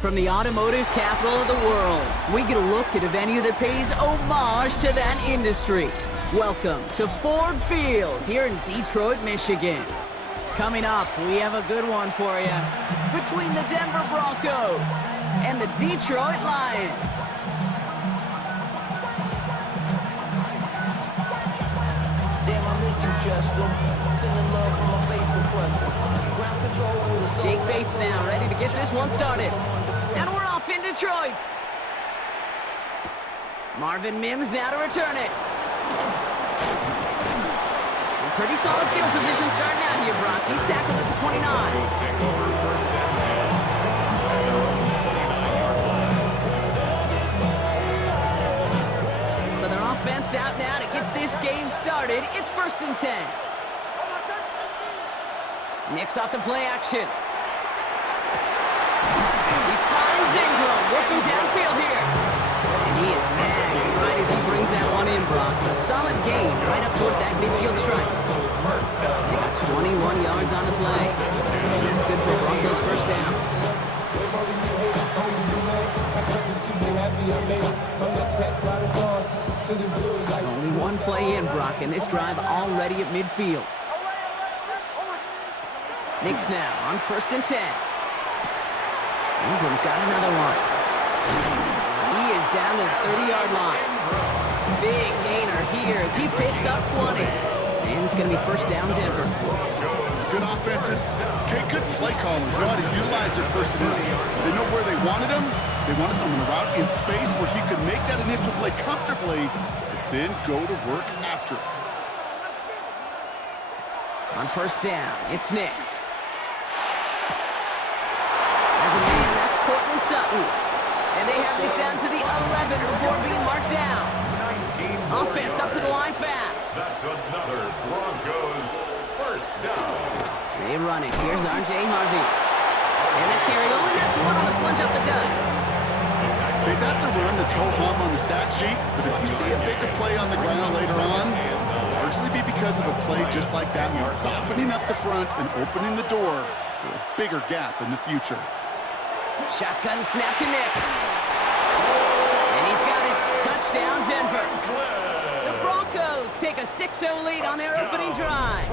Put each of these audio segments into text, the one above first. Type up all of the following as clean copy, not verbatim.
From the automotive capital of the world, we get a look at a venue that pays homage to that industry. Welcome to Ford Field here in Detroit, Michigan. Coming up, we have a good one for you. Between the Denver Broncos and the Detroit Lions. Damn, I miss you, Chester. Sending love from my bass compressor. Ground control with a Jake Bates now, ready to get this one started. And we're off in Detroit. Marvin Mims now to return it. And pretty solid field position starting out here, Brock. He's tackled at the 29. So their offense out now to get this game started. It's 1st and 10. Nick's off the play action. He finds Ingram working downfield here. And he is tagged right as he brings that one in, Brock. A solid gain right up towards that midfield stripe. They got 21 yards on the play. And that's good for Broncos first down. Only one play in, Brock, and this drive already at midfield. Knicks now on 1st and 10. Ingram's got another one. He is down to the 30-yard line. Big gainer here as he picks up 20. And it's going to be 1st down, Denver. Good offenses. Okay, good play callers. Know how to utilize their personnel. They know where they wanted him. They wanted him in a route in space where he could make that initial play comfortably, but then go to work after it. On 1st down, it's Knicks. As a man, that's Cortland Sutton. And they have this down to the 11 before being marked down. Offense up to the line fast. That's another Broncos first down. They run it. Here's R.J. Harvey. And that carry only nets one on the plunge up the gut. Okay, that's a run that's ho-hum on the stat sheet, but if you see a bigger play on the ground later on, it'll largely be because of a play just like that one, softening up the front and opening the door for a bigger gap in the future. Shotgun snap to Nix. And he's got it. Touchdown, Denver. The Broncos take a 6-0 lead on their opening drive.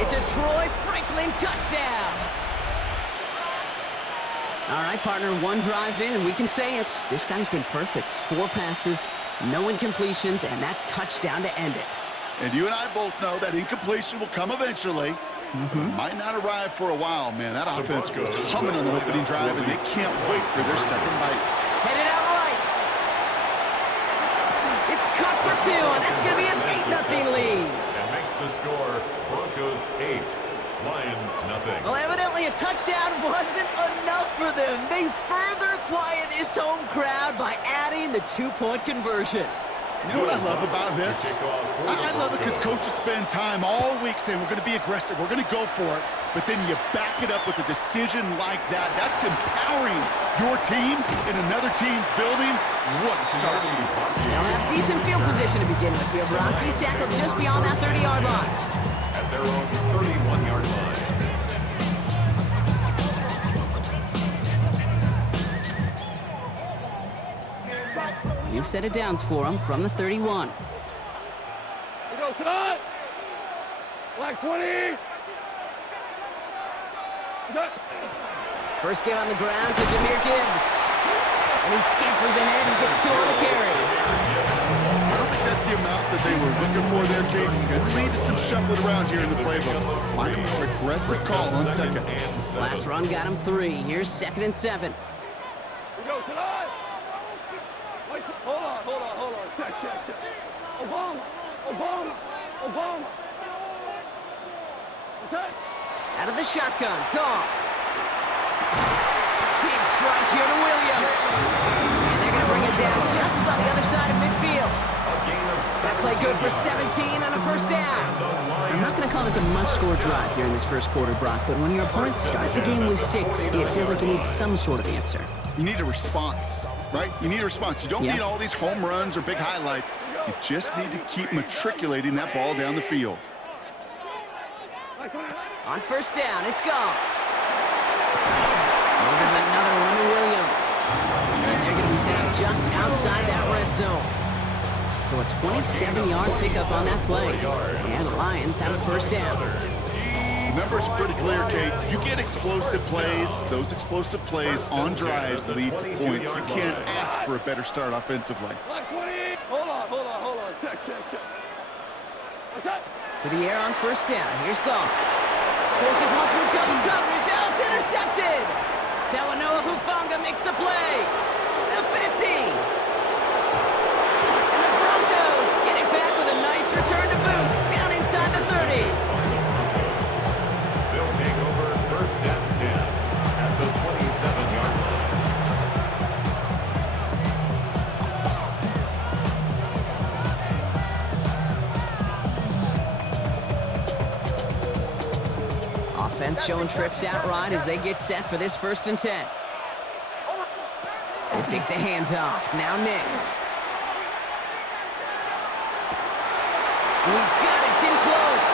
It's a Troy Franklin touchdown. All right, partner, one drive in, and we can say this guy's been perfect. 4 passes, no incompletions, and that touchdown to end it. And you and I both know that incompletion will come eventually. Might not arrive for a while, man. That offense goes humming on the opening drive, and they can't wait for their second bite. Headed out right. It's cut for 2, and that's going to be an 8-0 lead. And makes the score Broncos 8, Lions 0. Well, evidently a touchdown wasn't enough for them. They further quiet this home crowd by adding the 2-point conversion. You know what I love about this? I love it because coaches spend time all week saying we're going to be aggressive, we're going to go for it, but then you back it up with a decision like that. That's empowering your team in another team's building. What a start. They'll have decent field position to begin with here, Brock. He's tackled just beyond that 30-yard line. At their own 31-yard line. New set of downs for him from the 31. We go tonight. Black 20. First get on the ground to Jahmyr Gibbs. And he scampers ahead and gets 2 on the carry. I don't think that's the amount that they were looking for there, Kate. Could lead to some shuffling around here in the playbook. Find a more aggressive call on second. Last run got him 3. Here's 2nd and 7. We go tonight. Wait, hold on. Check. Obama. Okay. Out of the shotgun, Goff. Big strike here to Williams. And they're going to bring him down just on the other side of midfield. That play good for 17 and a 1st down. I'm not going to call this a must-score drive here in this first quarter, Brock, but when your opponents start the game with 6, it feels like you need some sort of answer. You need a response, right? You need a response. You don't need all these home runs or big highlights. You just need to keep matriculating that ball down the field. On 1st down, it's Goff. There's another one to Williams. set up just outside that red zone. So a 27-yard pickup on that play. And the Lions have a first down. The numbers are pretty clear, Kate. You get explosive plays. Those explosive plays on drives lead to points. You can't ask for a better start offensively. Like 20. Hold on. Check. What's that? To the air on first down. Here's Goff. Forces one through double coverage. Oh, it's intercepted. Talanoa Hufanga makes the play. The 50. And the Broncos get it back with a nice return to boot. Down inside the 30. They'll take over first and 10 at the 27-yard line. Offense showing trips out right as they get set for this first and 10. They fake the handoff. Now Nix. And he's got it. It's in close.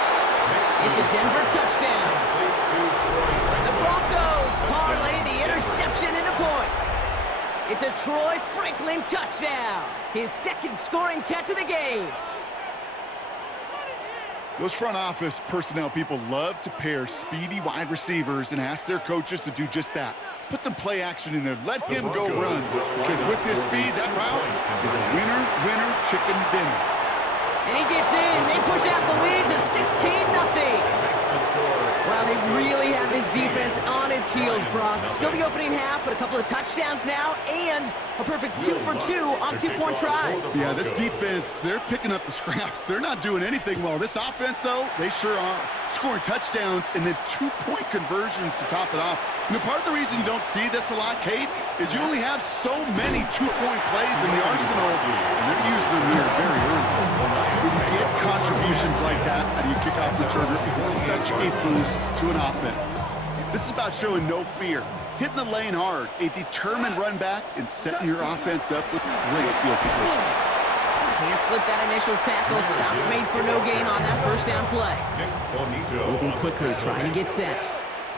It's a Denver touchdown. The Broncos parlay the interception into points. It's a Troy Franklin touchdown. His second scoring catch of the game. Those front office personnel people love to pair speedy wide receivers and ask their coaches to do just that. Put some play action in there. Let him go run. Because with his speed, that route is a winner, chicken dinner. And he gets in. They push out the lead to 16-0. Well, they really have this defense on its heels, Brock. Still the opening half, but a couple of touchdowns now and a perfect 2 for 2 on two-point tries. Yeah, this defense, they're picking up the scraps. They're not doing anything well. This offense, though, they sure are scoring touchdowns and then two-point conversions to top it off. You know, part of the reason you don't see this a lot, Kate, is you only have so many two-point plays in the arsenal, and they're using them here very early. When you get contributions like that out of your kickoff returner, it is such a boost to an offense. This is about showing no fear, hitting the lane hard, a determined run back, and setting your offense up with great field position. Can't slip that initial tackle. Stops made for no gain on that first down play. Moving quickly, trying to get set.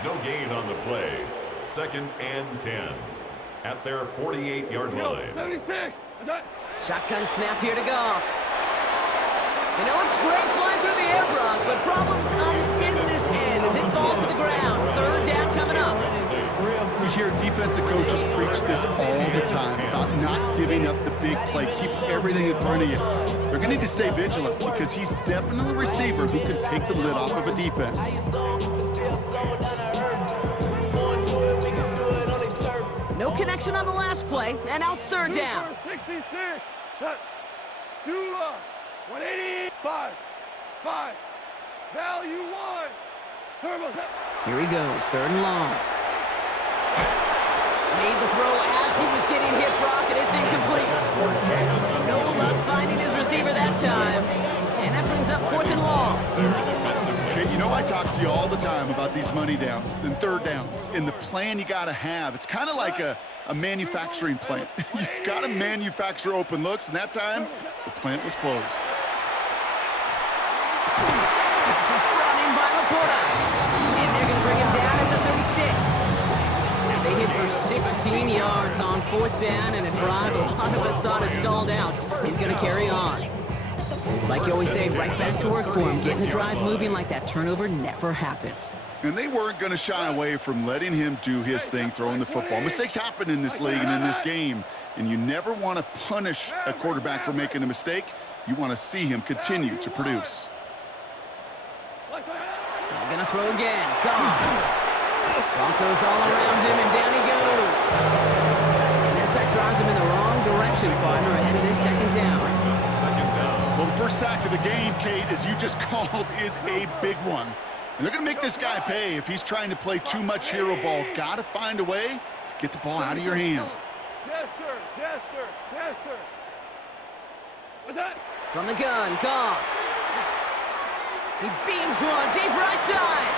No gain on the play. Second and 10 at their 48-yard line. 76. Shotgun snap here to go. And it looks great flying through the air, Brock, but problems on the business end as it falls to the ground. Third down coming up. We hear defensive coaches preach this all the time about not giving up the big play. Keep everything in front of you. They're going to need to stay vigilant because he's definitely a receiver who can take the lid off of a defense. No connection on the last play, and now it's third down. 66. 2 185. 5. Value 1. Turbo. Here he goes, third and long. Made the throw as he was getting hit, Brock, and it's incomplete. No luck finding his receiver that time. And that brings up fourth and long. Okay, you know I talk to you all the time about these money downs and third downs and the plan you got to have. It's kind of like a manufacturing plant. You've got to manufacture open looks, and that time, the plant was closed. This is brought in by Laporta. And they're going to bring him down at the 36. They hit for 16 yards on fourth down, and a drive a lot of us thought it stalled out. He's going to carry on. Like you always say, right back to work for him, getting the drive moving like that turnover never happened. And they weren't going to shy away from letting him do his thing, throwing the football. Mistakes happen in this league and in this game, and you never want to punish a quarterback for making a mistake. You want to see him continue to produce. They're going to throw again. Goff. Broncos all around him, and down he goes. And that sack drives him in the wrong direction, partner, ahead of this second down. Well, the first sack of the game, Kate, as you just called, is a big one. And they're going to make this guy pay if he's trying to play too much hero ball. Got to find a way to get the ball out of your hand. Jester. What's that? From the gun, Goff. He beams one deep right side.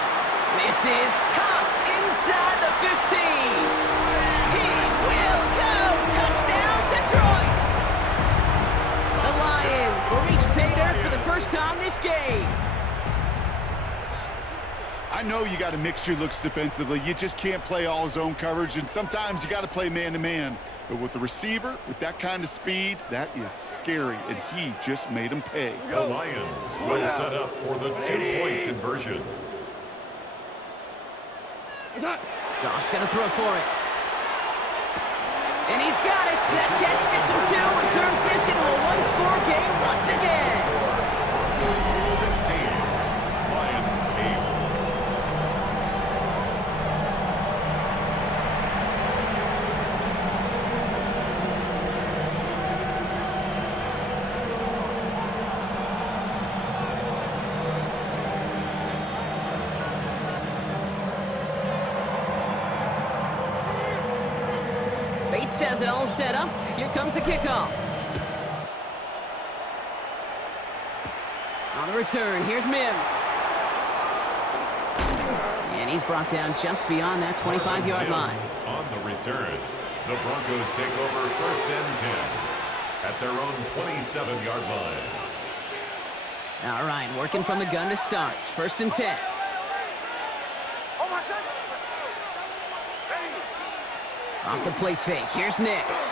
This is caught inside the 15. He will go. Touchdown, Detroit. The Lions will reach pay dirt for the first time this game. I know you got to mix your looks defensively. You just can't play all zone coverage, and sometimes you got to play man-to-man. But with the receiver, with that kind of speed, that is scary, and he just made him pay. The Lions will set up for the 2-point conversion. Goff's going to throw for it. And he's got it. That catch gets him 2 and turns this into a one-score game once again. 16, Lions 8. Bates has it all set up. Here comes the kickoff. On the return, here's Mims. And he's brought down just beyond that 25-yard line. On the return, the Broncos take over 1st and 10 at their own 27-yard line. All right, working from the gun to start. 1st and 10. Off the play fake, here's Nix.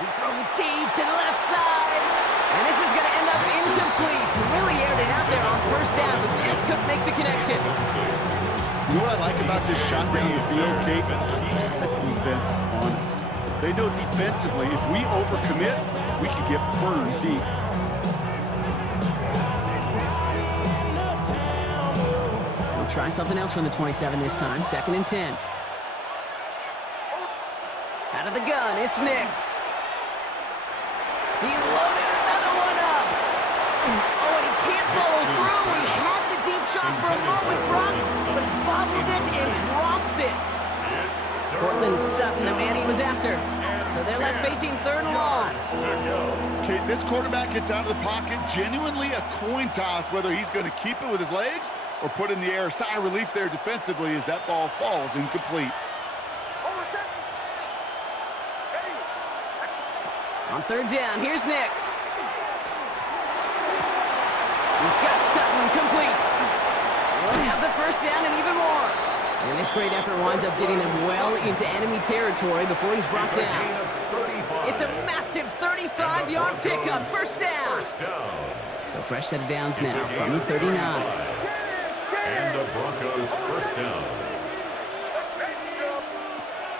He's throwing deep to the left side. And this is going to end up incomplete. He really aired it out there on 1st down, but just couldn't make the connection. You know what I like about this shot down the field, Kate? It keeps the defense honest. They know defensively, if we overcommit, we could get burned deep. We'll try something else from the 27 this time. 2nd and 10. Out of the gun, it's Nix. He's loaded another one up. Oh, and he can't follow through. He had the deep shot for a moment, Brock, but he bobbled it and drops it. Cortland Sutton, the man he was after. So they're left facing 3rd and long. Kate, this quarterback gets out of the pocket, genuinely a coin toss whether he's going to keep it with his legs or put in the air. Sigh of relief there defensively as that ball falls incomplete. On 3rd down, here's Nix. He's got Sutton complete. We'll have the 1st down and even more. And this great effort winds up getting them well into enemy territory before he's brought down. It's a massive 35-yard pickup, 1st down. So fresh set of downs now from the 39. And the Broncos 1st down.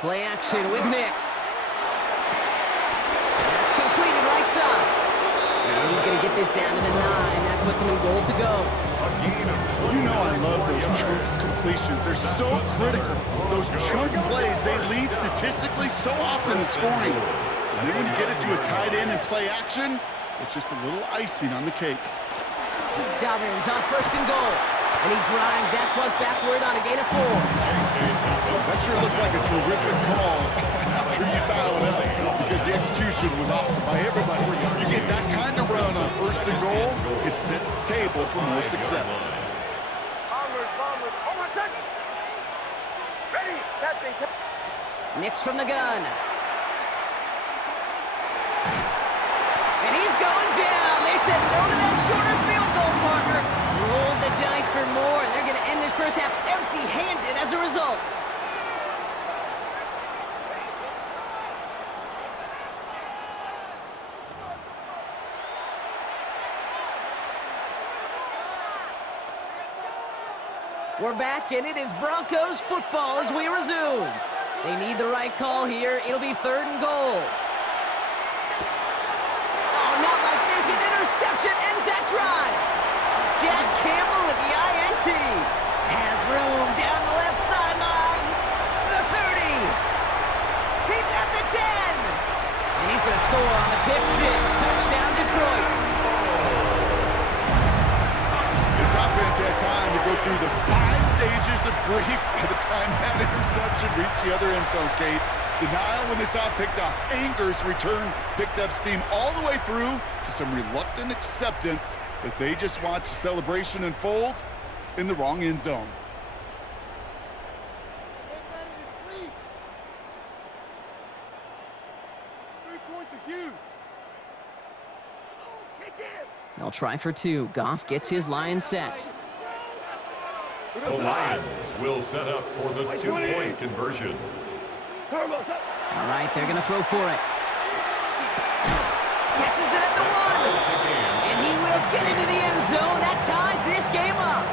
Play action with Nix. Completed right side. And he's going to get this down to the 9. That puts him in goal to go. You know I love those chunk completions. They're so critical. Those chunk plays, they lead statistically so often to scoring. And then when you get it to a tight end and play action, it's just a little icing on the cake. Dobbins on 1st and goal. And he drives that front backward on a gain of 4. That sure looks like a terrific call after you dial it up, because the execution was awesome by everybody. You get that kind of run on 1st and goal, it sets the table for more success. Nix from the gun. And he's going down. They said no to that shorter field goal, partner. Roll the dice for more. They're going to end this 1st half empty-handed as a result. We're back, and it is Broncos football as we resume. They need the right call here. It'll be 3rd and goal. Oh, not like this. An interception ends that drive. Jack Campbell with the INT. Has room down the left sideline. The 30. He's at the 10. And he's going to score on the pick 6. Touchdown, Detroit. This offense had time to go through the 5 stages of grief by the time that interception reached the other end zone, Kate. Denial when they saw it picked off. Anger's return picked up steam all the way through to some reluctant acceptance that they just watched the celebration unfold in the wrong end zone. 3 points are huge. They'll try for 2. Goff gets his line set. The Lions will set up for the 2-point conversion. All right, they're going to throw for it. Catches it at the 1. And he will get into the end zone. That ties this game up.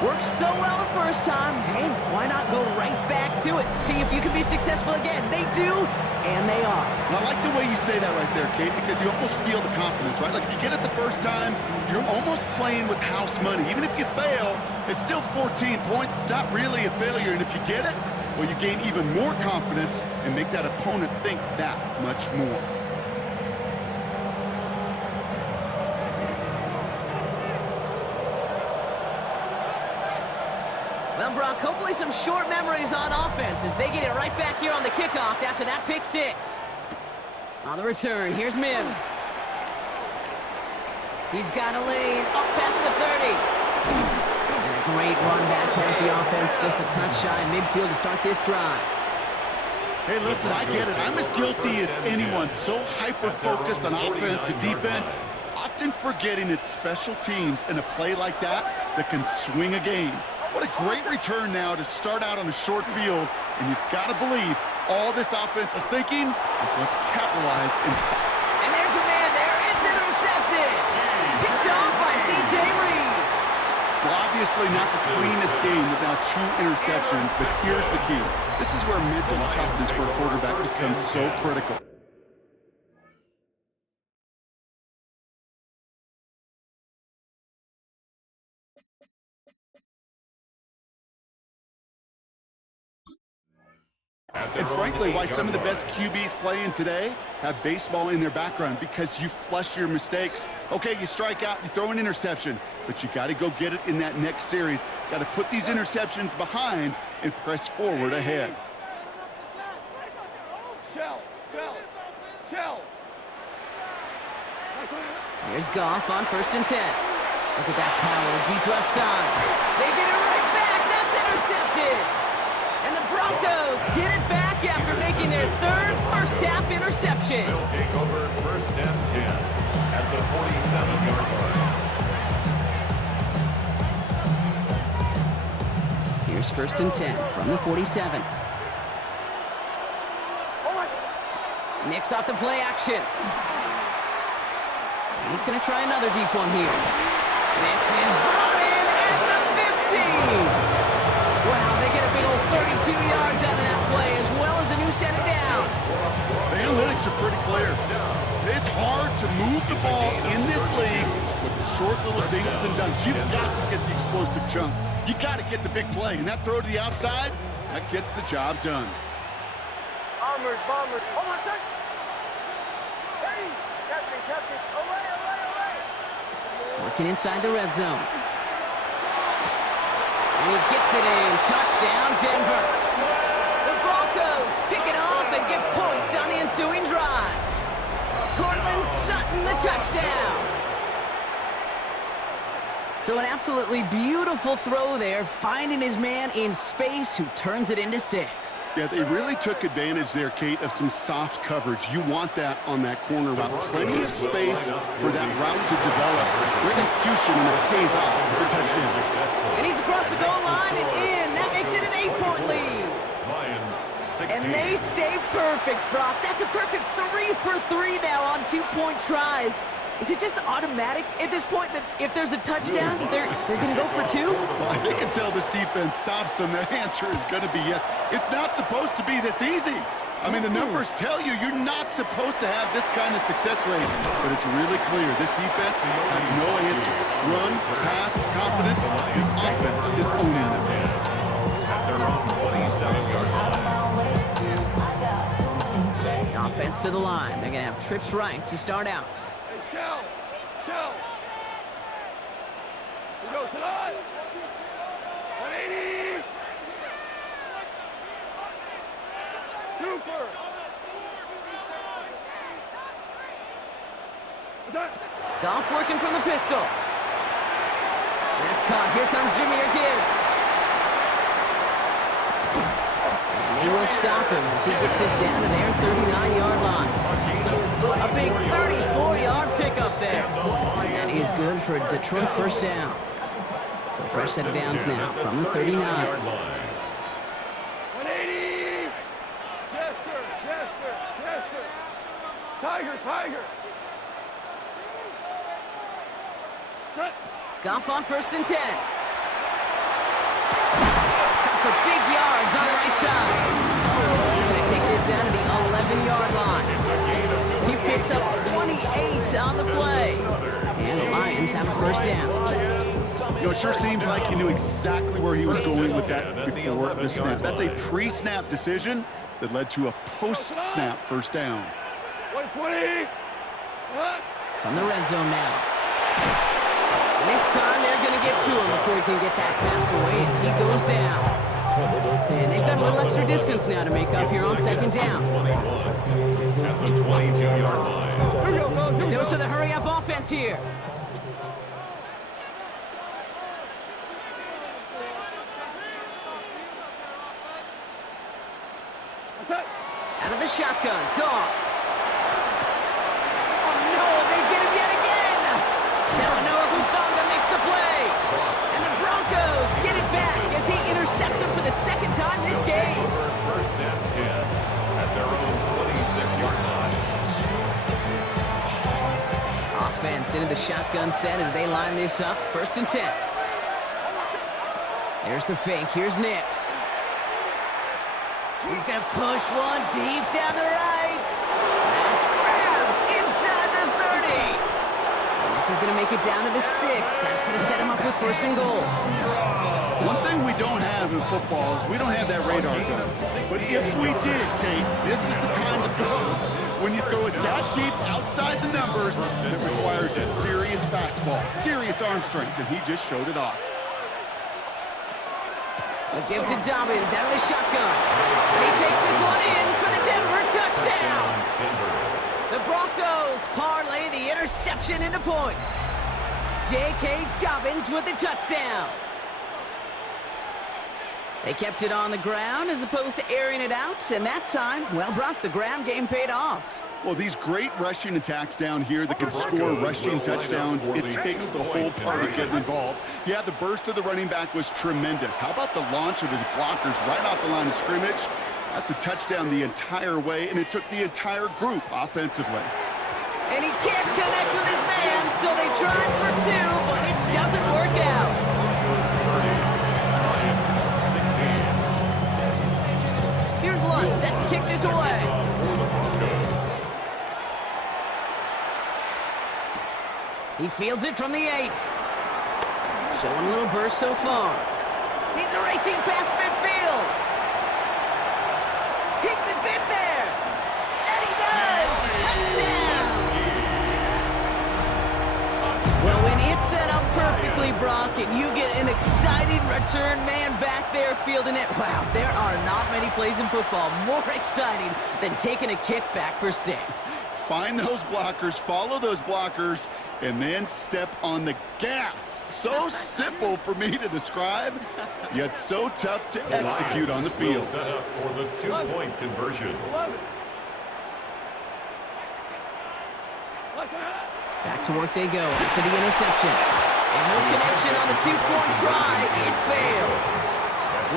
Worked so well the first time. Hey, why not go right back to it? See if you can be successful again. They do, and they are. And I like the way you say that right there, Kate, because you almost feel the confidence, right? Like if you get it the first time, you're almost playing with house money. Even if you fail, it's still 14 points. It's not really a failure. And if you get it, well, you gain even more confidence and make that opponent think that much more. Well, Brock, hopefully some short memories on offense as they get it right back here on the kickoff after that pick 6. On the return, here's Mims. He's got a lane up past the 30. And a great run back has the offense just a touch shy midfield to start this drive. Hey, listen, I get it. I'm as guilty as anyone. So hyper-focused on offense and defense, often forgetting it's special teams in a play like that can swing a game. What a great return now to start out on a short field, and you've got to believe all this offense is thinking is let's capitalize. And there's a man there. It's intercepted. Picked off by DJ Reed. Well, obviously not the cleanest game with now 2 interceptions, but here's the key. This is where mental toughness for a quarterback becomes so critical. And frankly, why some of the best QBs playing today have baseball in their background, because you flush your mistakes. Okay, you strike out, you throw an interception, but you got to go get it in that next series. Got to put these interceptions behind and press forward ahead. Here's Goff on 1st and 10. Look at that power, deep left side. They get it right back. That's intercepted. And the Broncos get it back after making their 3rd first-half interception. They'll take over 1st and 10 at the 47-yard line. Here's 1st and 10 from the 47. Nix off the play action. He's going to try another deep one here. This is brought in at the 50. Wow, they get a big old 32 yards out of that play, as well as a new set of downs. The analytics are pretty clear. It's hard to move the ball in this league with short little dinks and dunks. You've got to get the explosive chunk. You got to get the big play, and that throw to the outside, that gets the job done. Bombers. Hold on a sec. Hey, Captain. Away. Working inside the red zone. And he gets it in. Touchdown, Denver. The Broncos pick it off and get points on the ensuing drive. Cortland Sutton, the touchdown. So an absolutely beautiful throw there, finding his man in space who turns it into 6. Yeah, they really took advantage there, Kate, of some soft coverage. You want that on that corner route. Plenty of space for that route to develop. Great execution, and it pays off for the touchdown. And he's across the goal line and in. That makes it an 8-point lead. And they stay perfect, Brock. That's a perfect 3 for 3 now on 2-point tries. Is it just automatic at this point that if there's a touchdown, they're going to go for 2? Well, I think until this defense stops them, the answer is going to be yes. It's not supposed to be this easy. I mean, the numbers tell you you're not supposed to have this kind of success rate, but it's really clear. This defense has no answer. Run, pass, confidence, the offense is owning them. At their own 27-yard line. Offense to the line. They're going to have trips right to start out. Shell. We go to the line. 180. Super. Goff working from the pistol. That's caught. Here comes Jahmyr Gibbs. And they will stop him as he gets this down to their 39-yard line. A big 34-yard pickup there. And that is good for a Detroit first down. So fresh set of downs now from the 39. 180. Yes, sir. Tiger, tiger. Goff on 1st and 10. For big yards on the right side. He's going to take this down to the 11-yard line. He picks up 28 on the play. And the Lions have a 1st down. You know, it sure seems like he knew exactly where he was going with that before the snap. That's a pre-snap decision that led to a post-snap 1st down. 120. From the red zone now. And this time they're going to get to him before he can get that pass away as he goes down. And they've got a little extra distance now to make up here on 2nd down. At the 22-yard line. Dose of the hurry-up offense here. Out of the shotgun, Goff. Oh no, they get him yet again! Talanoa Hufanga makes the play. And the Broncos get it back as he intercepts him for the 2nd time this game. 1st and 10 at their own 26-yard line. Offense into the shotgun set as they line this up. 1st and 10. There's the fake. Here's Nix. He's going to push one deep down the right. That's grabbed inside the 30. And this is going to make it down to the 6. That's going to set him up with 1st and goal. One thing we don't have in football is we don't have that radar gun. But if we did, Kate, this is the kind of throw. When you throw it that deep outside the numbers, it requires a serious fastball, serious arm strength, and he just showed it off. A give to Dobbins out of the shotgun. And he takes this one in for the Denver touchdown. The Broncos parlay the interception into points. J.K. Dobbins with the touchdown. They kept it on the ground as opposed to airing it out, and that time, well, Brock, the ground game paid off. Well, these great rushing attacks down here that can score rushing touchdowns, it takes the whole party getting involved. Yeah, the burst of the running back was tremendous. How about the launch of his blockers right off the line of scrimmage? That's a touchdown the entire way, and it took the entire group offensively. And he can't connect with his man, so they tried for 2, but it doesn't work out. 16. Here's Lutz set to kick this away. He fields it from the 8. Showing a little burst so far. He's racing past midfield. He could get there. And he does. Touchdown. Well, when it's set up perfectly, Brock, and you get an exciting return man back there fielding it, wow, there are not many plays in football more exciting than taking a kick back for 6. Find those blockers, follow those blockers, and then step on the gas. So simple for me to describe, yet so tough to execute on the field. Set up for the 2-point conversion. Back to work they go after the interception. And no connection on the 2-point try. It fails.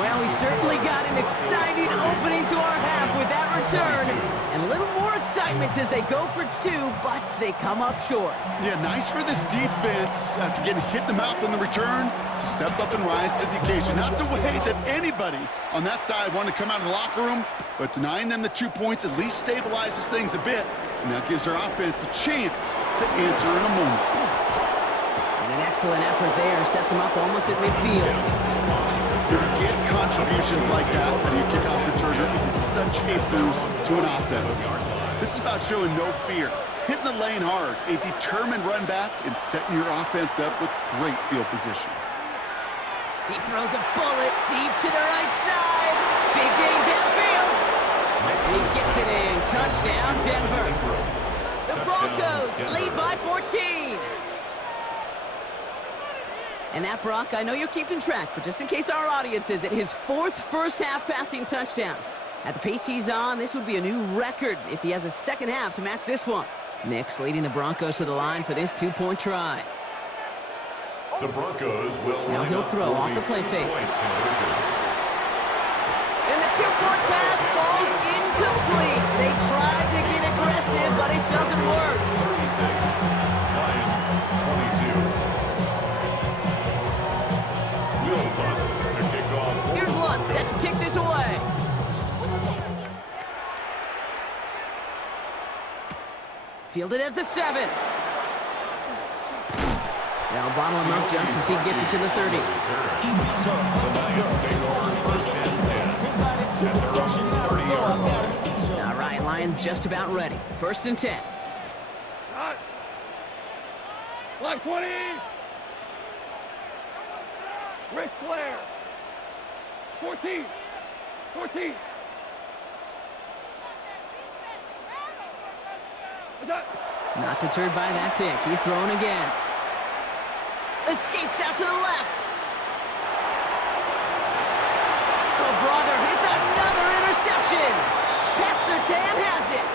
Well, we certainly got an exciting opening to our half with that return. And a little more excitement as they go for 2, but they come up short. Yeah, nice for this defense, after getting hit in the mouth on the return, to step up and rise to the occasion. Not the way that anybody on that side wanted to come out of the locker room, but denying them the 2 points at least stabilizes things a bit, and that gives their offense a chance to answer in a moment. And an excellent effort there sets them up almost at midfield. To get contributions like that when you kick off returner is such a boost to an offense. This is about showing no fear, hitting the lane hard, a determined run back, and setting your offense up with great field position. He throws a bullet deep to the right side. Big gain downfield. He gets it in. Touchdown, Denver. The Broncos lead by 14. And that, Brock, I know you're keeping track, but just in case our audience isn't, his 4th first-half passing touchdown. At the pace he's on, this would be a new record if he has a second half to match this one. Nix leading the Broncos to the line for this 2-point try. The Broncos will Now he'll throw off the play fake. Conversion. And the 2-point pass falls incomplete. They Fielded at the 7. They'll bottle him up just as he gets it to the 30. The Lions take over first and 10 at their own 30-yard line. All right, Lions just about ready. First and 10. Cut. Black 20. Rick Flair. 14. 14. Not deterred by that pick. He's throwing again. Escapes out to the left. Oh, brother, it's another interception. Pat Surtain has it.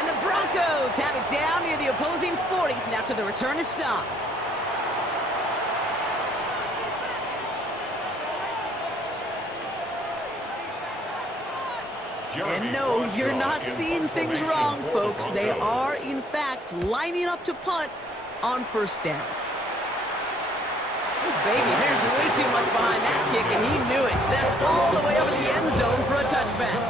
And the Broncos have it down near the opposing 40 after the return is stopped. And no, you're not seeing things wrong, folks. They are, in fact, lining up to punt on first down. Oh, baby, there's way too much behind that kick, and he knew it. That's all the way over the end zone for a touchback.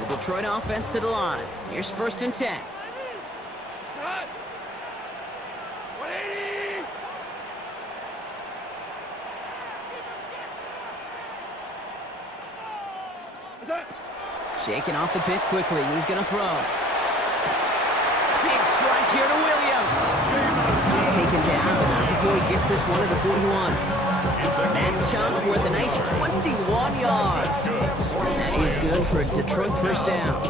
The Detroit offense to the line. Here's first and 10. Cut. 180. Shaking off the pit quickly. He's going to throw. Big strike here to Williams. He's taken down, but not before he gets this one to the 41. That chunk worth a nice 21 yards. And that is good for a Detroit first down.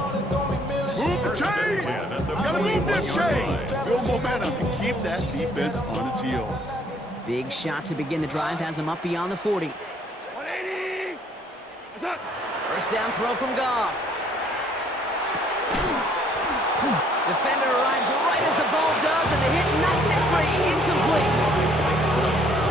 Move the chains! Gotta move them chains! Build momentum and keep that defense on its heels. Big shot to begin the drive has him up beyond the 40. 180. First down throw from Goff. Defender arrives right as the ball does, and the hit knocks it free. Incomplete.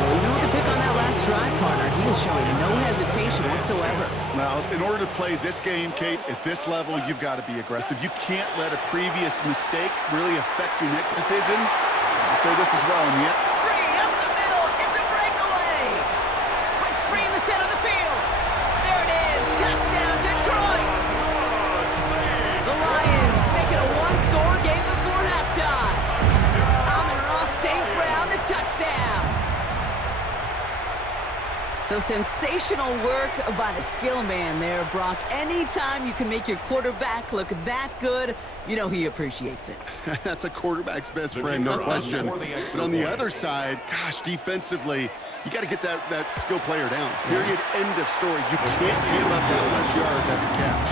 Well, even with the pick on that last drive, partner, he is showing no hesitation whatsoever. Well, in order to play this game, Kate, at this level, you've got to be aggressive. You can't let a previous mistake really affect your next decision. I'll say this as well, and yet... Free up the middle. It's a breakaway. Breaks free in the center of the field. There it is. Touchdown, Detroit. The Lions make it a one-score game before halftime. Amon-Ra St. Brown, the touchdown. So sensational work by the skill man there, Brock. Anytime you can make your quarterback look that good, you know he appreciates it. That's a quarterback's best friend, no question. But on the other side, gosh, defensively, you got to get that skill player down. Period, end of story. You can't give up that much yards after catch.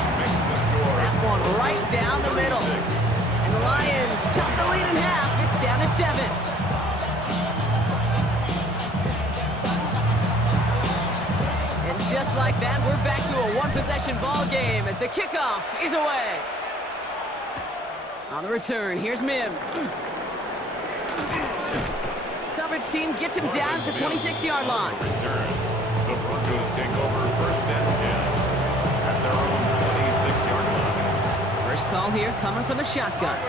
That one right down the middle. And the Lions chop the lead in half. It's down to 7. And just like that, we're back to a one-possession ball game as the kickoff is away. On the return, here's Mims. Coverage team gets him down at the 26-yard line. Return. The Broncos take over first and 10 at their own 26-yard line. First call here coming from the shotgun.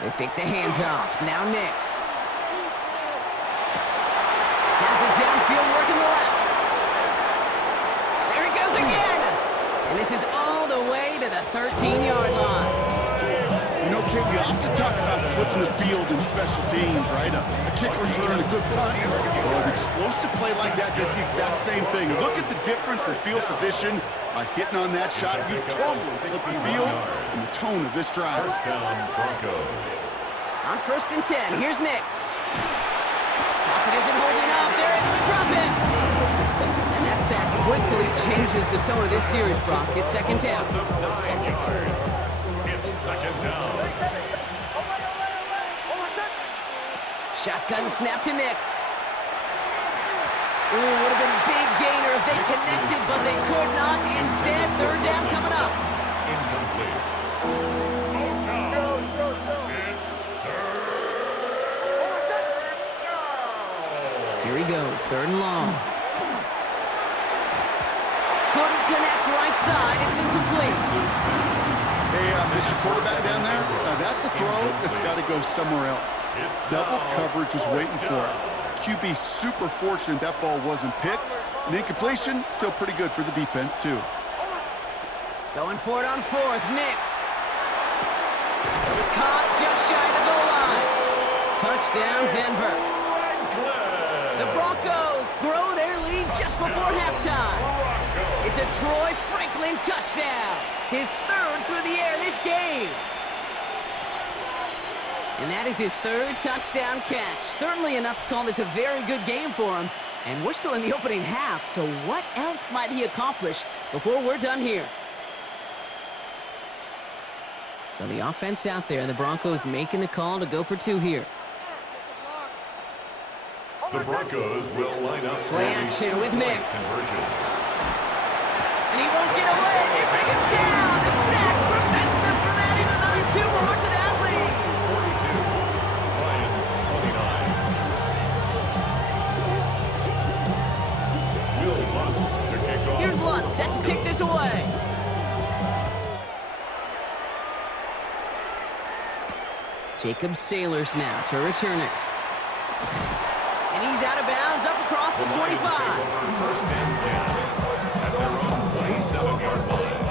They fake the handoff. Now Nix. Has it downfield, working the left. There he goes again. And this is all the way to the 13-yard line. You know, Kate, we often talk about flipping the field in special teams, right? A kick return, a good punt. Well, an explosive play like that does the exact same thing. Look at the difference in field position by hitting on that shot. You've totally flipped the field and the tone of this drive. First down, Broncos. On first and 10, here's Nix. Pocket isn't holding up. They're into the drop-ins. And that sack quickly changes the tone of this series, Brock. It's second down. 9 yards. It's second down. Shotgun snap to Nix. Ooh, would have been a big gainer if they connected, but they could not. Instead, third down coming up. Incomplete. Here he goes, third and long. Couldn't connect right side. It's incomplete. Hey, Mr. Quarterback down there, that's a throw that's got to go somewhere else. Double coverage was waiting for it. QB super fortunate that ball wasn't picked. An incompletion, still pretty good for the defense, too. Going for it on fourth, Nix. Caught just shy of the goal line. Touchdown, Denver. The Broncos grow their lead just before halftime. It's a Troy Franklin touchdown. His third through the air this game. And that is his third touchdown catch. Certainly enough to call this a very good game for him. And we're still in the opening half, so what else might he accomplish before we're done here? So the offense out there, the Broncos making the call to go for two here. The Broncos will line up for Play the action with two-point Nix. conversion. And he won't get away. They bring him down. The sack prevents them from adding another two more to that lead. 42, Lions 29. Will Lutz to kick off. Here's Lutz set to kick this away. Jacob Sailors now to return it. And he's out of bounds up across the 25. First and 10 at their own 27-yard line.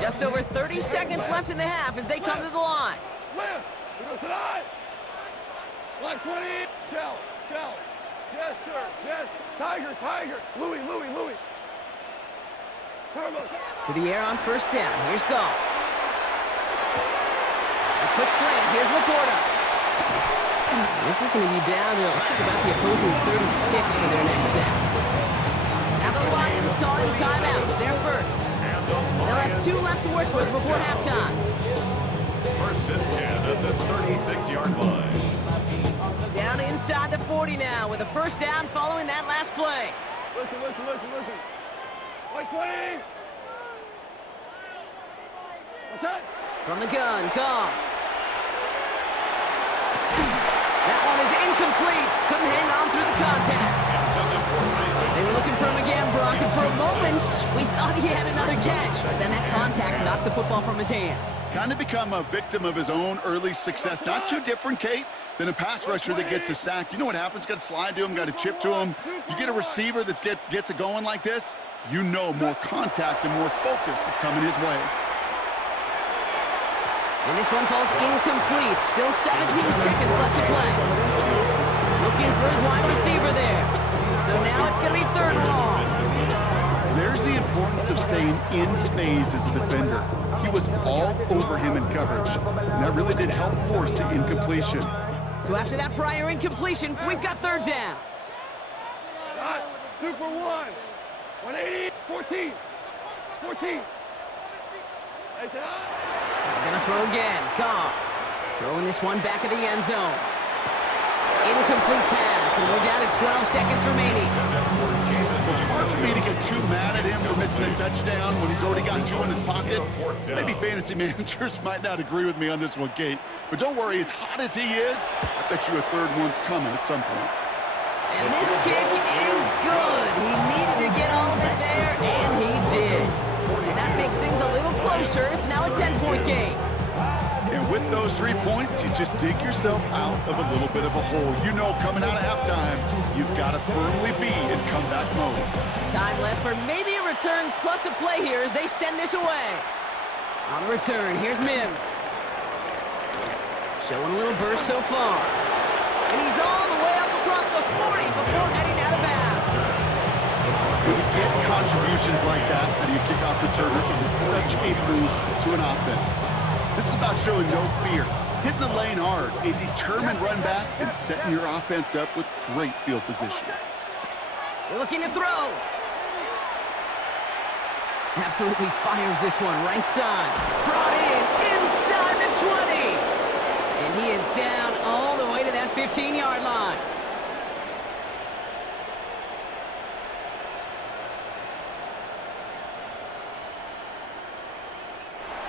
Just over 30 seconds left in the half as they come to the line. Left. We go tonight. Line 20. Shell. Yes, sir. Yes. Tiger. Louis. Carlos. To the air on first down. Here's Goff. A quick slant. Here's Laporta. This is going to be down to, looks like about the opposing 36 for their next snap. Now the Lions calling timeouts. They're first. They'll have two left to work with before halftime. First and 10 at the 36-yard line. Down inside the 40 now with a first down following that last play. Listen. Line 20. What's that? From the gun, Goff. That one is incomplete. Couldn't hang on through the contact. They were looking for him again, Brock, and for a moment, we thought he had another catch, but then that contact knocked the football from his hands. Kind of become a victim of his own early success. Not too different, Kate, than a pass rusher that gets a sack. You know what happens? Got to slide to him, got to chip to him. You get a receiver that gets it going like this, you know more contact and more focus is coming his way. And this one falls incomplete. Still 17 seconds left to play. Looking for his wide receiver there. So now it's going to be third and long. There's the importance of staying in phase as a defender. He was all over him in coverage, and that really did help force the incompletion. So after that prior incompletion, we've got third down. Got Super 1. 180. 14. Hey, They're going to throw again. Goff throwing this one back of the end zone. Incomplete pass, and we're down to 12 seconds remaining. It's hard for me to get too mad at him for missing a touchdown when he's already got two in his pocket. Maybe fantasy managers might not agree with me on this one, Kate. But don't worry, as hot as he is, I bet you a third one's coming at some point. And this kick is good. He needed to get all of it there, and he did. And that makes things a little closer. It's now a 10-point game. And with those 3 points, you just dig yourself out of a little bit of a hole. You know, coming out of halftime, you've got to firmly be in comeback mode. Time left for maybe a return plus a play here as they send this away. On the return, here's Mims. Showing a little burst so far. And he's all the way up across the 40 before heading out of bounds. When you get contributions like that out of your kickoff returner, it is such a boost to an offense. This is about showing no fear, hitting the lane hard, a determined run back, and setting your offense up with great field position. Looking to throw. Absolutely fires this one right side. Brought in inside the 20. And he is down all the way to that 15-yard line.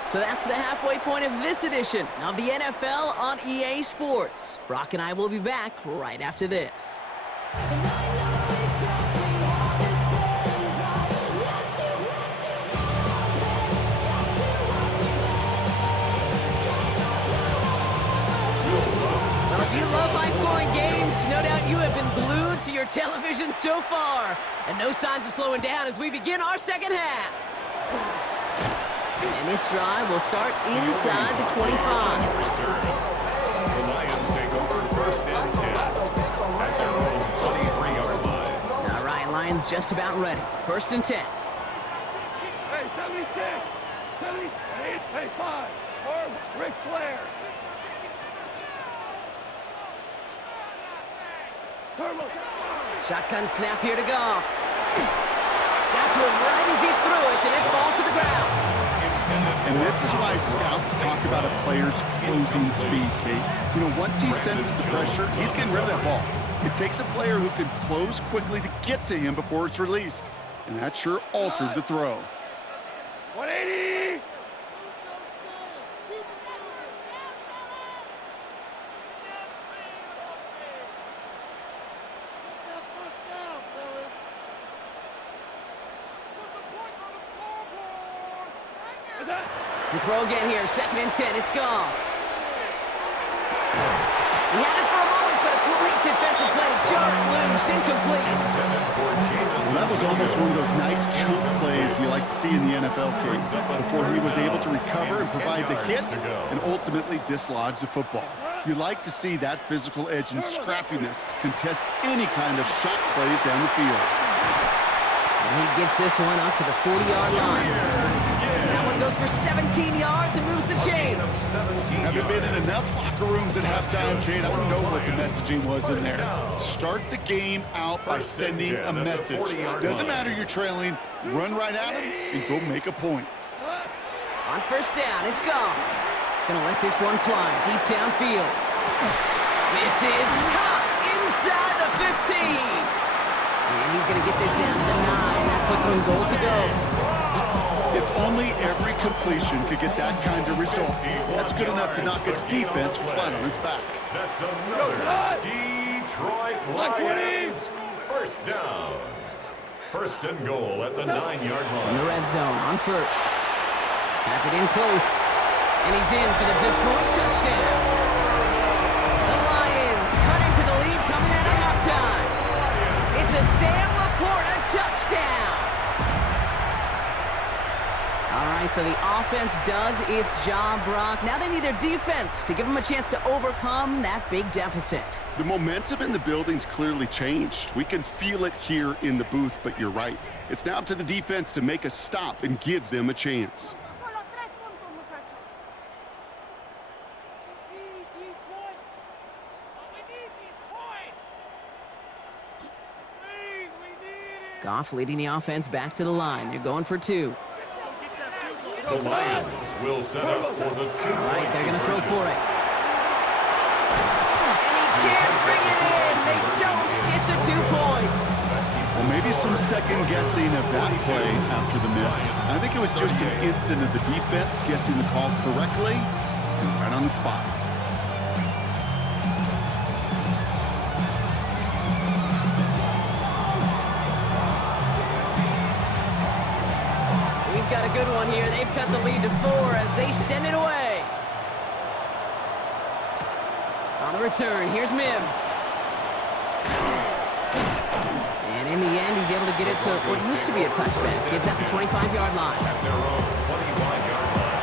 So that's the halfway point of this edition of the NFL on EA Sports. Brock and I will be back right after this. Well, if you love high-scoring high-scoring games. No doubt you have been glued to your television so far. And no signs of slowing down as we begin our second half. And this drive will start inside the 25. The Lions take over first and 10 at their own 23-yard line. All right, Lions just about ready. First and 10. Hey, 76! 78! Hey, 5! Or Ric Flair! Turbo! Shotgun snap here to Goff. Got to him right as he threw it, and it falls to the ground. And this is why scouts talk about a player's closing speed, Kate. You know, once he senses the pressure, he's getting rid of that ball. It takes a player who can close quickly to get to him before it's released. And that sure altered the throw. 180! To throw again here, second and 10, it's Goff. He had it for a moment, but a great defensive play to jar it loose, incomplete. Well, that was almost one of those nice chunk plays you like to see in the NFL, Kate, before he was able to recover and provide the hit and ultimately dislodge the football. You like to see that physical edge and scrappiness to contest any kind of shot plays down the field. And he gets this one up to the 40-yard line. That one goes for 17 yards and moves the chains. Having been in enough locker rooms at halftime, Kate, I don't know what the messaging was in there. Start the game out by sending a message. Doesn't matter you're trailing, run right at him and go make a point. On first down, it's Goff. Gonna let this one fly deep downfield. This is caught inside the 15. And he's gonna get this down to the 9. That puts him in goal to go. If only every completion could get that kind of result. That's good enough to knock a defense flat on its back. That's another Detroit Lions first down. First and goal at the 9-yard In line. the red zone on first. Has it in close. And he's in for the Detroit touchdown. The Lions cut into the lead coming out of halftime. It's a Sam Laporta touchdown. All right, so the offense does its job, Brock. Now they need their defense to give them a chance to overcome that big deficit. The momentum in the building's clearly changed. We can feel it here in the booth, but you're right. It's now up to the defense to make a stop and give them a chance. Solo 3 puntos, muchachos. We need these points. We need these points. Please, we need it. Goff leading the offense back to the line. They're going for 2. The Lions will set up for the 2. All right, they're going to throw for it. And he can't bring it in. They don't get the 2 points. Well, maybe some second guessing of that play after the miss. I think it was just an instant of the defense guessing the call correctly and right on the spot. We've got a good one here. They've cut the lead to 4 as they send it away. On the return, here's Mims. And in the end, he's able to get it to what used to be a touchback. It's at the 25-yard line. At their own 25-yard line.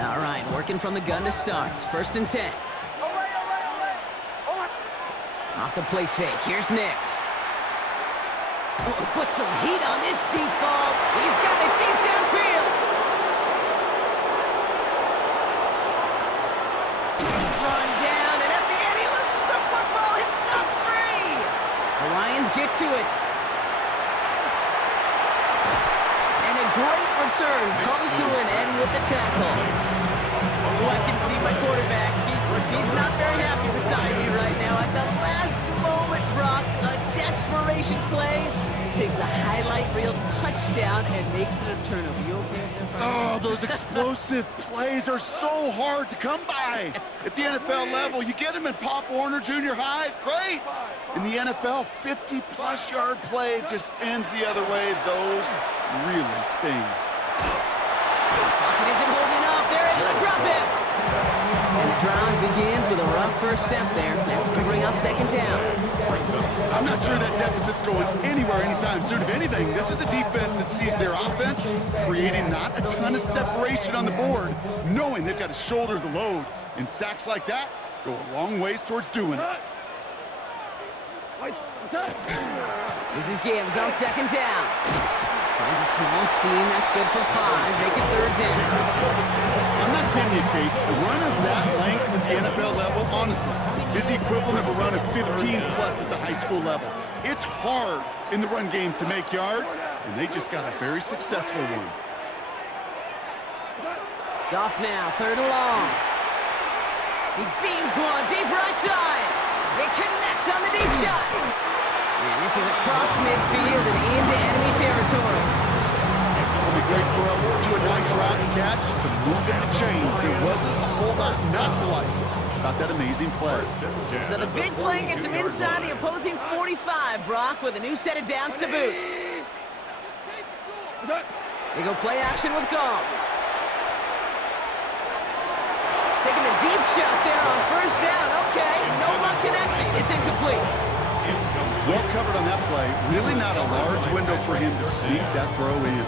All right, working from the gun to start. First and 10. Off the play fake, here's Nix. Oh, put some heat on this deep ball. He's got it deep downfield. Run down, and at the end he loses the football. It's knocked free. The Lions get to it. And a great return comes to an end with the tackle. Oh, I can see my quarterback. He's not very happy beside me right now. At the last moment, Brock, a desperation play, takes a highlight reel touchdown and makes it a turnover. You okay with that? Oh, those explosive plays are so hard to come by. At the NFL level, you get them in Pop Warner Junior High, great. In the NFL, 50-plus yard play just ends the other way. Those really sting. Pocket isn't holding up. They're able to drop it. And the drive begins with a rough first step there. That's going to bring up second down. I'm not sure that deficit's going anywhere anytime soon. If anything, this is a defense that sees their offense creating not a ton of separation on the board, knowing they've got to shoulder the load. And sacks like that go a long ways towards doing it. This is Gibbs on second down. Finds a small seam. That's good for 5. Make it third down. I'm not kidding you, Kate. A run of that length at the NFL level, honestly, is the equivalent of a run of 15-plus at the high school level. It's hard in the run game to make yards, and they just got a very successful one. Goff now, third and long. He beams one deep right side. They connect on the deep shot. And this is across midfield and into enemy territory. It'll be great for us to do a nice route and catch to move in the chains. There wasn't a whole lot not to like about that amazing play. So the big play gets him inside the opposing 45, Brock, with a new set of downs to boot. They go play action with Goff. Taking a deep shot there on first down. Okay, no luck connecting. It's incomplete. Well covered on that play. Really not a large window for him to sneak that throw in.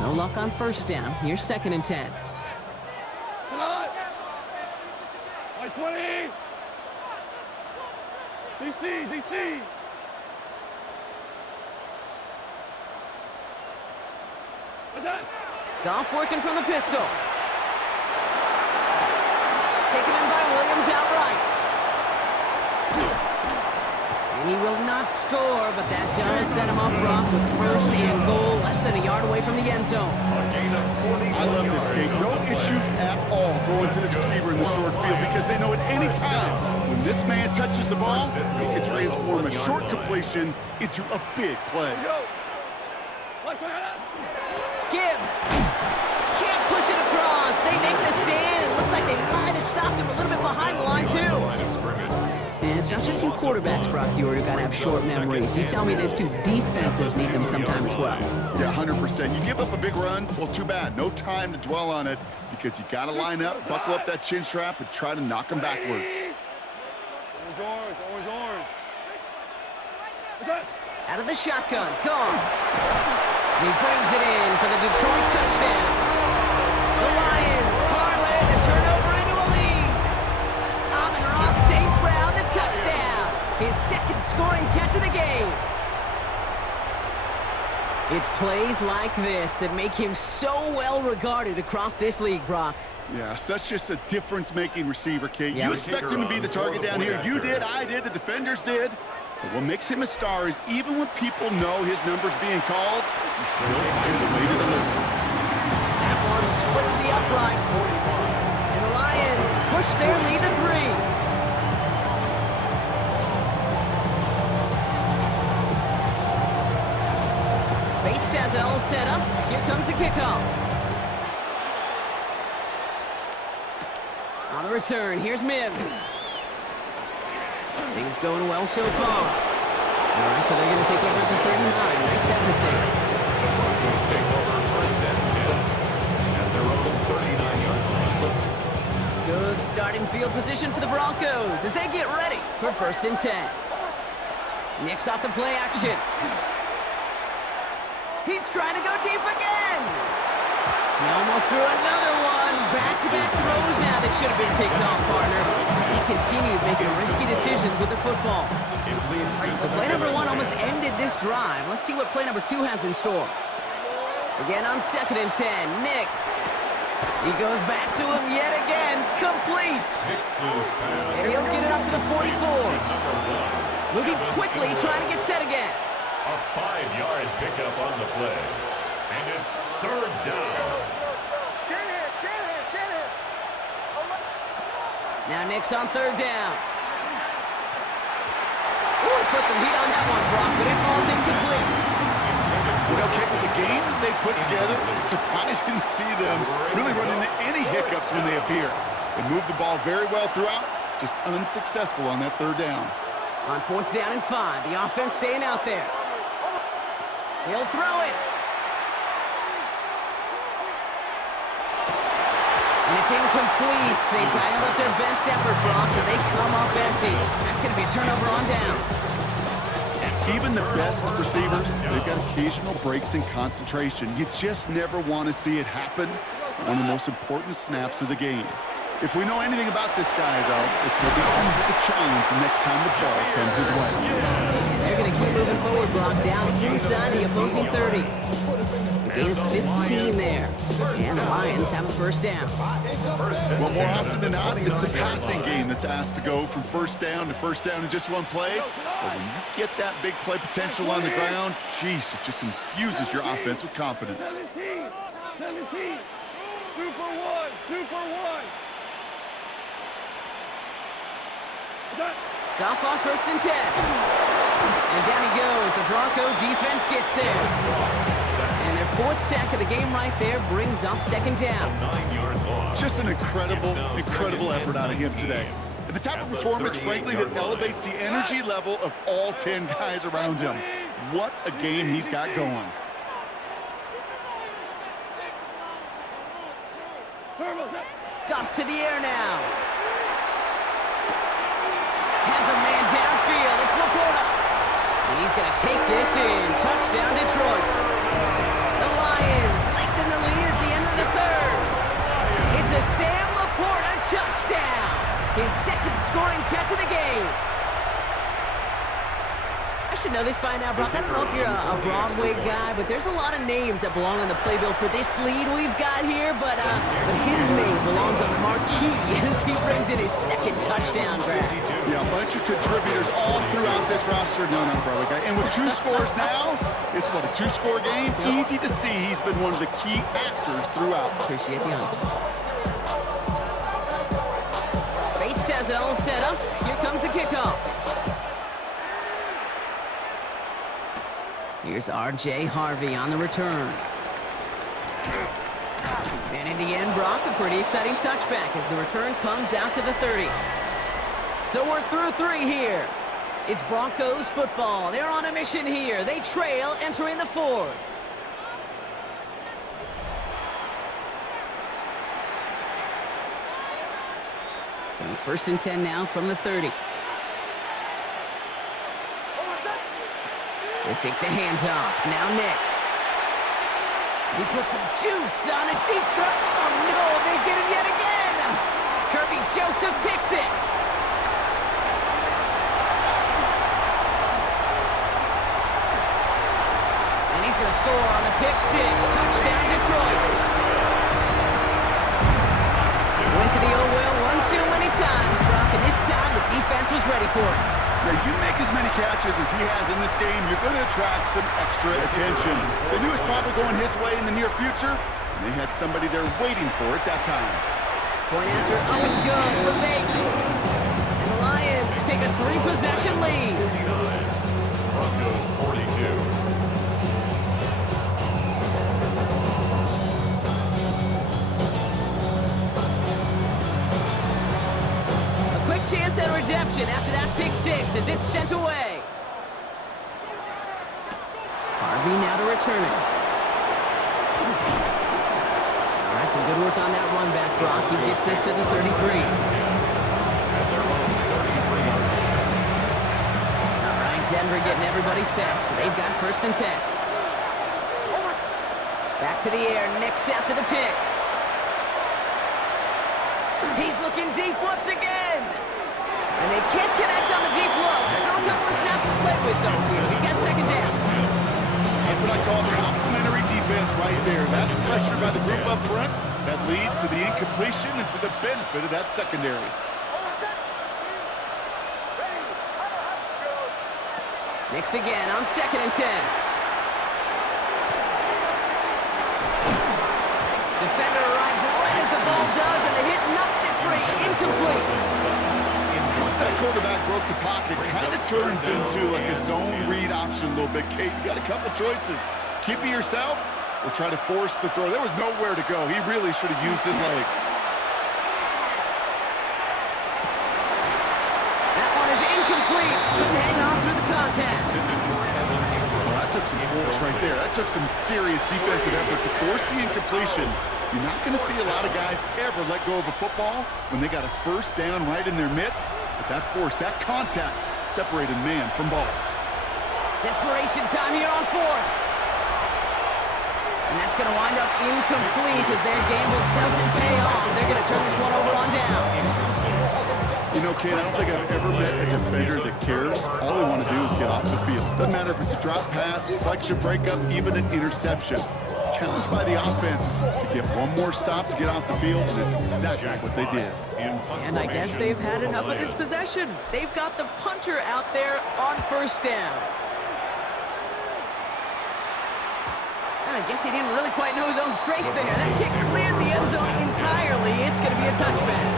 No luck on first down. Here's second and 10. Like 20. DC. What's that? Goff working from the pistol. Taken in by Williams outright. And he will not score, but that does set him up, Brock, with first and goal, less than a yard away from the end zone. I love this, Kate. No issues at all going to this receiver in the short field because they know at any time when this man touches the ball, he can transform a short completion into a big play. Gibbs can't push it across. They make the stand. It looks like they might have stopped him a little bit behind the line, too. And it's not just you quarterbacks, Brock Hewitt, who got to have short memories. You tell me these two defenses need them sometime as well. Yeah, 100%. You give up a big run, well, too bad. No time to dwell on it because you got to line up, buckle up that chin strap, and try to knock them backwards. Orange. Out of the shotgun, gone. He brings it in for the Detroit touchdown. The Lions parlay the turnover into a lead. Amon-Ra St. Brown, the touchdown. His second scoring catch of the game. It's plays like this that make him so well regarded across this league, Brock. Yeah, such just a difference-making receiver, Kate. You expect him to be the target down here. You did, I did, the defenders did. But what makes him a star is even when people know his number's being called, he still finds a way to deliver. That one splits the uprights. And the Lions push their lead to 3. Bates has it all set up. Here comes the kickoff. On the return, here's Mims. Things going well so far. All right, so they're going to take over at the 39. Nice effort there. Broncos take over first and 10 at their own 39-yard line. Good starting field position for the Broncos as they get ready for first and 10. Nick's off the play action. He's trying to go deep again. He almost threw another one. Back-to-back throws now that should have been picked off, partner. As he continues making risky decisions with the football. So play number 1 almost ended this drive. Let's see what play number 2 has in store. Again on second and 10. Nix. He goes back to him yet again. Complete. And he'll get it up to the 44. Moving quickly, trying to get set again. A 5-yard pickup on the play. And it's third down. Now Nick's on third down. Ooh, put some heat on that one, Brock, but it falls incomplete. You know, Kate, with the game that they put together, it's surprising to see them really run into any hiccups when they appear. They move the ball very well throughout, just unsuccessful on that third down. On fourth down and 5, the offense staying out there. He'll throw it. And it's incomplete. They dialed up their best effort, Brock, but they come up empty. That's going to be a turnover on downs. Even the best receivers, they've got occasional breaks in concentration. You just never want to see it happen on one of the most important snaps of the game. If we know anything about this guy, though, it's he'll be up for the challenge the next time the ball comes his way. They're going to keep moving forward, Brock, down inside the opposing 30. A gain of 15 there. And the Lions have a first down. Well, more often than not, it's the passing game that's asked to go from first down in just one play. But when you get that big play potential on the ground, geez, it just infuses your offense with confidence. 17. Super one. Goff on first and 10. And down he goes. The Bronco defense gets there. And their fourth sack of the game right there brings up second down. Just an incredible effort out of him today. And the type of performance, frankly, that elevates the energy level of all 10 guys around him. What a game he's got going. Goff to the air now. Has a man downfield. It's Laporta. And he's going to take this in. Touchdown, Detroit. The Lions lengthen the lead at the end of the third. It's a Sam Laporta touchdown. His second scoring catch of the game. I should know this by now, Brock. I don't know if you're a Broadway guy, but there's a lot of names that belong on the playbill for this lead we've got here, but his name belongs on the marquee as he brings in his second touchdown grab. Yeah, a bunch of contributors all throughout this roster. No, not a Broadway guy. And with 2 scores now, it's what, a 2-score game? Easy to see he's been one of the key actors throughout. Appreciate the honesty. Bates has it all set up. Here comes the kickoff. Here's R.J. Harvey on the return. And in the end, Brock, a pretty exciting touchback as the return comes out to the 30. So we're through 3 here. It's Broncos football. They're on a mission here. They trail entering the 4th. So first and 10 now from the 30. They fake the handoff. Now Nix. He puts some juice on a deep throw. Oh, no, they get him yet again. Kirby Joseph picks it. And he's going to score on the pick 6. Touchdown, Detroit. Went to the old well one too many times, Brock, and this time the defense was ready for it. Yeah, you make as many catches as he has in this game, you're going to attract some extra attention. They knew it was probably going his way in the near future, and they had somebody there waiting for it that time. Point after up and good for Bates. And the Lions take a 3-possession lead. Broncos 42. Chance at redemption after that pick 6 as it's sent away. Harvey now to return it. All right, some good work on that run back, Brock. He gets this to the 33. All right, Denver getting everybody set. So they've got first and 10. Back to the air, Nix after the pick. He's looking deep once again. And they can't connect on the deep look. Still a couple of snaps to play with, though, here. We got second down. That's what I call complementary defense right there. That pressure by the group up front, that leads to the incompletion and to the benefit of that secondary. Nix again on second and 10. Defender arrives right as the ball does, and the hit knocks it free. Incomplete. quarterback broke the pocket, kind of turns into like a zone read option a little bit. Kate, you got a couple choices. Keep it yourself or try to force the throw. There was nowhere to go. He really should have used his legs. That one is incomplete. Couldn't hang on through the contact. Well, that took some force right there. That took some serious defensive effort to force the incompletion. You're not going to see a lot of guys ever let go of a football when they got a first down right in their midst. But that force, that contact, separated man from ball. Desperation time here on fourth. And that's going to wind up incomplete as their gamble doesn't pay off. They're going to turn this one over on downs. You know, Kate, I don't think I've ever met a defender that cares. All they want to do is get off the field. Doesn't matter if it's a drop pass, deflection, breakup, even an interception. Challenged by the offense to get one more stop to get off the field, and that's exactly what they did. And I guess they've had enough of this possession. They've got the punter out there on first down. I guess he didn't really quite know his own strength there. That kick cleared the end zone entirely. It's going to be a touchback.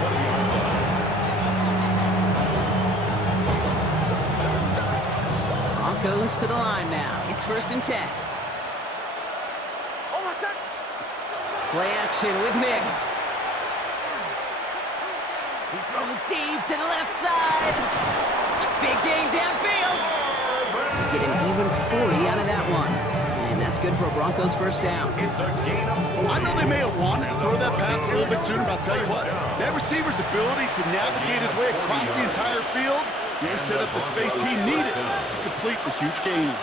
Broncos to the line now. It's 1st and 10. Play action with Miggs. He's throwing deep to the left side. Big gain downfield. Get an even 40 out of that one. And that's good for a Broncos first down. It's a gain of 40. I know they may have wanted to throw that pass a little bit sooner, but I'll tell you what, that receiver's ability to navigate his way across the entire field really set up the space he needed to complete the huge gain.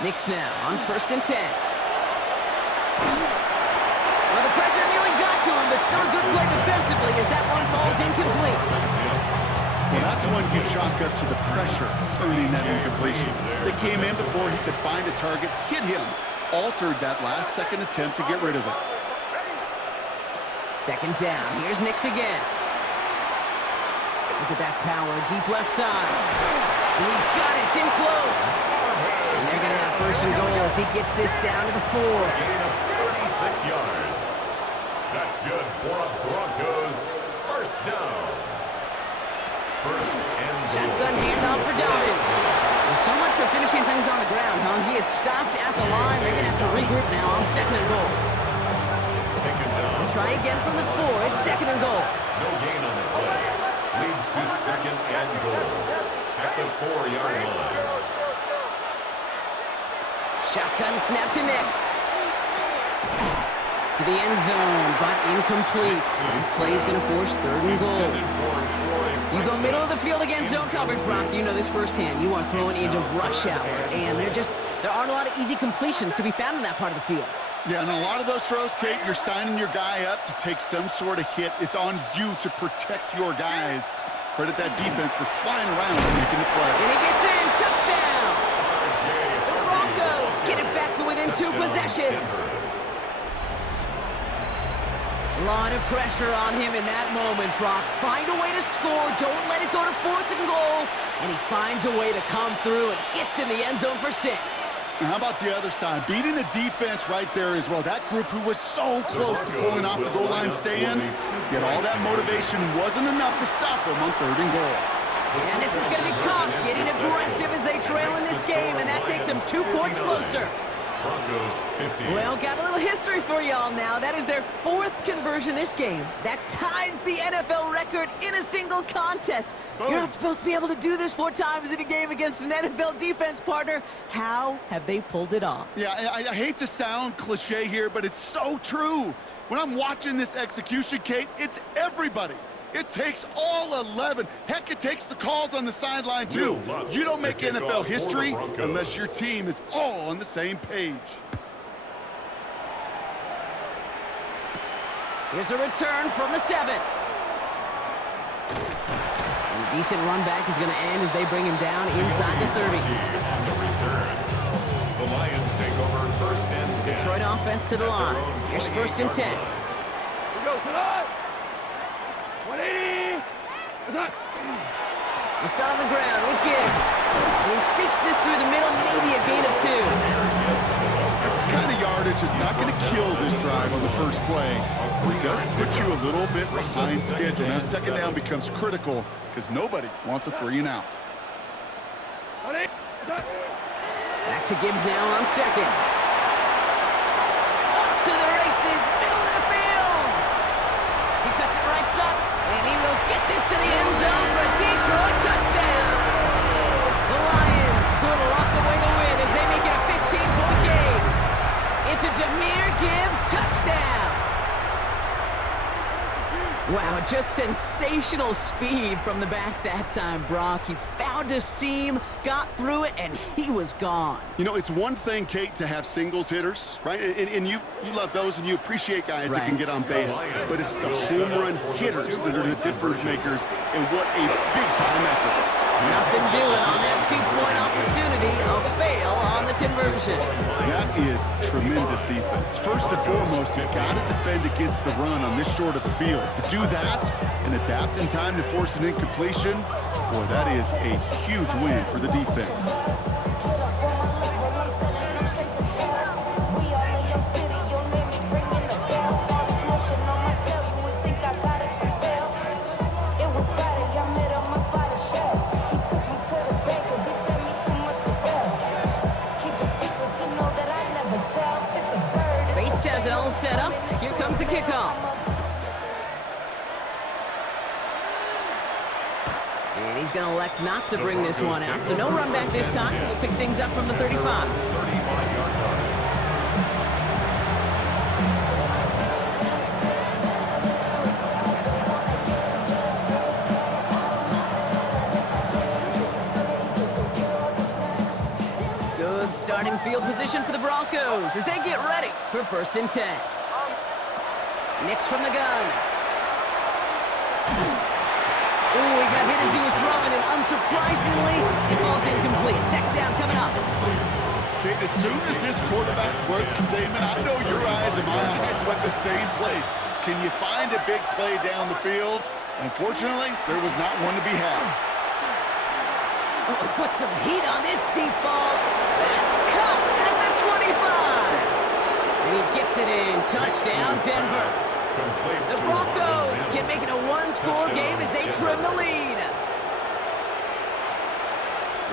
Knicks now on 1st and 10. Well, the pressure nearly got to him, but still a good play defensively as that one falls incomplete. Well, that's one you chalk up to the pressure earning that incompletion. They came in before he could find a target, hit him, altered that last-second attempt to get rid of it. 2nd down. Here's Knicks again. Look at that power, deep left side. And he's got it, it's in close. And they're going to have 1st and goal as he gets this down to the 4. Gain of 36 yards. That's good for a Broncos first down. 1st and goal. Shotgun handoff for Dobbins. Well, so much for finishing things on the ground, huh? He is stopped at the line. They're going to have to regroup now on 2nd and goal. Taken down. Try again from the 4. It's 2nd and goal. No gain on the play. Leads to 2nd and goal. At the 4-yard line. Shotgun snap to Knicks. To the end zone, but incomplete. This play is going to force 3rd and goal. You go middle of the field against zone coverage, Brock. You know this firsthand. You are throwing into rush hour, and there aren't a lot of easy completions to be found in that part of the field. Yeah, and a lot of those throws, Kate, you're signing your guy up to take some sort of hit. It's on you to protect your guys. Credit that defense for flying around and making the play. And he gets in. Touchdown! The Broncos get it back to within 2 possessions. A lot of pressure on him in that moment, Brock. Find a way to score. Don't let it go to 4th and goal. And he finds a way to come through and gets in the end zone for 6. And how about the other side? Beating a defense right there as well. That group who was so close to pulling off the goal line stand, yet all that motivation wasn't enough to stop them on 3rd and goal. And this is going to be Conk getting aggressive as they trail in this game, and that takes them 2 points closer. Broncos 50. Well, got a little history for y'all now. That is their 4th conversion this game. That ties the NFL record in a single contest. You're not supposed to be able to do this 4 times in a game against an NFL defense partner. How have they pulled it off? Yeah, I hate to sound cliche here, but it's so true. When I'm watching this execution, Kate, it's everybody. It takes all 11. Heck, it takes the calls on the sideline, too. You don't make NFL history unless your team is all on the same page. Here's a return from the 7. And a decent run back is going to end as they bring him down inside the 30. On the return. The Lions take over 1st and 10. Detroit offense to the line. Here's 1st and 10. Here goes tonight. 180. They start on the ground with Gibbs. And he sneaks this through the middle, maybe a gain of 2. That's this kind of yardage, it's not going to kill this drive on the first play. But it does put you a little bit behind schedule. Now, second down becomes critical because nobody wants a 3 and out. Back to Gibbs now on second. Off to the races, middle of the field. He cuts it right side, and he will get this to the end zone for a Detroit touchdown. The Lions could lock away the win as they make it a 15-point game. It's a Jahmyr Gibbs touchdown. Wow, just sensational speed from the back that time, Brock. He found a seam, got through it, and he was gone. You know, it's one thing, Kate, to have singles hitters, right? And you love those, and you appreciate guys that can get on base. But it's the home run hitters that are the difference makers, and what a big-time effort. Nothing doing on that 2-point opportunity. A fail on the conversion. That is tremendous defense. First and foremost, you've got to defend against the run on this short of the field. To do that and adapt in time to force an incompletion, boy, that is a huge win for the defense. Has it all set up. Here comes the kickoff. And he's going to elect not to bring this one out. So no run back this time. He'll pick things up from the 35. Good starting field position for the Broncos as they get ready for 1st and 10. Nix from the gun. Ooh, he got hit as he was throwing, and unsurprisingly, it falls incomplete. Second down coming up. Kate, as soon as his quarterback worked containment, I know your eyes and my eyes went the same place. Can you find a big play down the field? Unfortunately, there was not one to be had. Oh, put some heat on this deep ball. That's cut at the 25. And he gets it in. Touchdown, Denver. The Broncos can make it a one-score game as they trim the lead.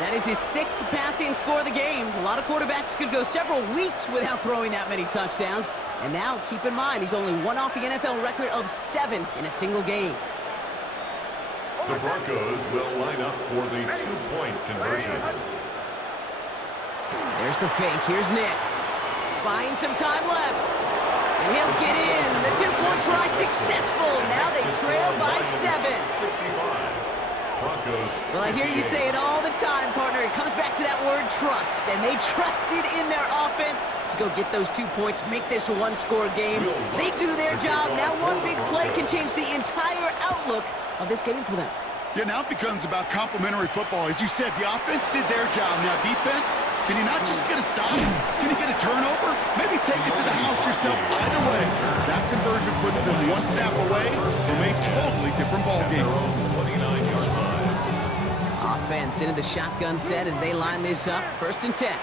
That is his 6th passing score of the game. A lot of quarterbacks could go several weeks without throwing that many touchdowns. And now, keep in mind, he's only one off the NFL record of 7 in a single game. The Broncos will line up for the 2-point conversion. There's the fake. Here's Nix. Buying some time left. And he'll get in. The 2-point try successful. Now they trail by 7. 65. Broncos. Well, I hear you say it all the time, partner. It comes back to that word trust. And they trusted in their offense to go get those 2 points, make this a one-score game. They do their job. Now one big play can change the entire outlook of this game for them. Yeah, now it becomes about complementary football. As you said, the offense did their job. Now defense, can you not just get a stop? Can you get a turnover? Maybe take it to the house yourself. Either way, that conversion puts them one snap away from a totally different ballgame. 29-yard line. Offense into the shotgun set as they line this up. 1st and 10.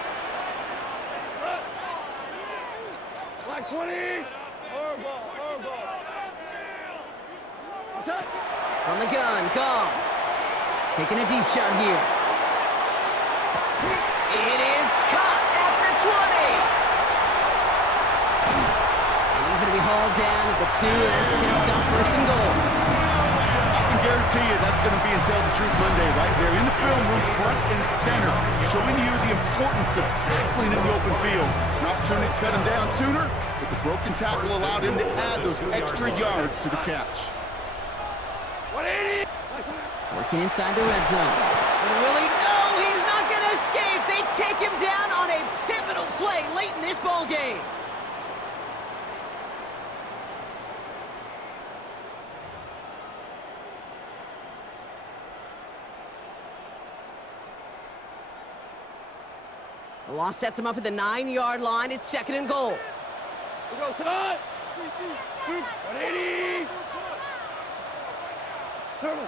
Black 20. Ball. From the gun, Goff. Taking a deep shot here. It is caught at the 20. And he's going to be hauled down at the 2. That sets up 1st and goal. I can guarantee you that's going to be until the Truth Monday right there in the film room, front and center, showing you the importance of tackling in the open field. An opportunity to cut him down sooner, but the broken tackle allowed him to add those extra yards to the catch. 180. Working inside the red zone. And Willie, no, he's not going to escape. They take him down on a pivotal play late in this ball game. The loss sets him up at the 9-yard line. It's 2nd and goal. We go tonight. 180. Turn